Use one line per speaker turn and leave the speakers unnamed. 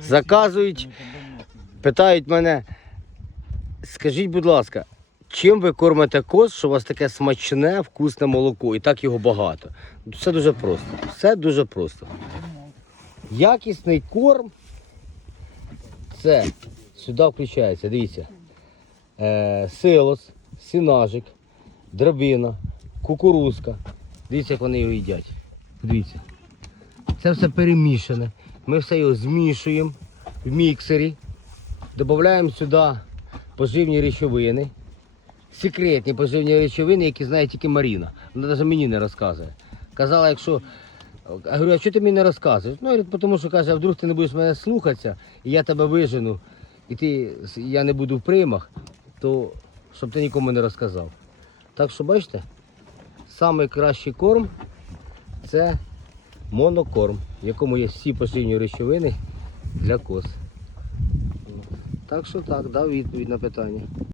Заказують, питають мене, скажіть, будь ласка, чим ви кормите коз, що у вас таке смачне, вкусне молоко і так його багато? Все дуже просто. Все дуже просто. Якісний корм. Це сюди включається, дивіться. Е, силос, сінажик, дробина, кукурузка. Дивіться, як вони його їдять. Дивіться. Це все перемішане. Ми все його змішуємо в міксері. Додаємо сюди поживні речовини. Секретні поживні речовини, які знає тільки Маріна. Вона навіть мені не розказує. Казала, якщо. Я говорю, а що ти мені не розказуєш? Ну, говорить, тому що каже, а вдруг ти не будеш мене слухатися, і я тебе вижену, і ти, я не буду в приймах, то щоб ти нікому не розказав. Так що бачите, найкращий корм це монокорм, в якому є всі поживні речовини для коз. Так що так, дав відповідь на питання.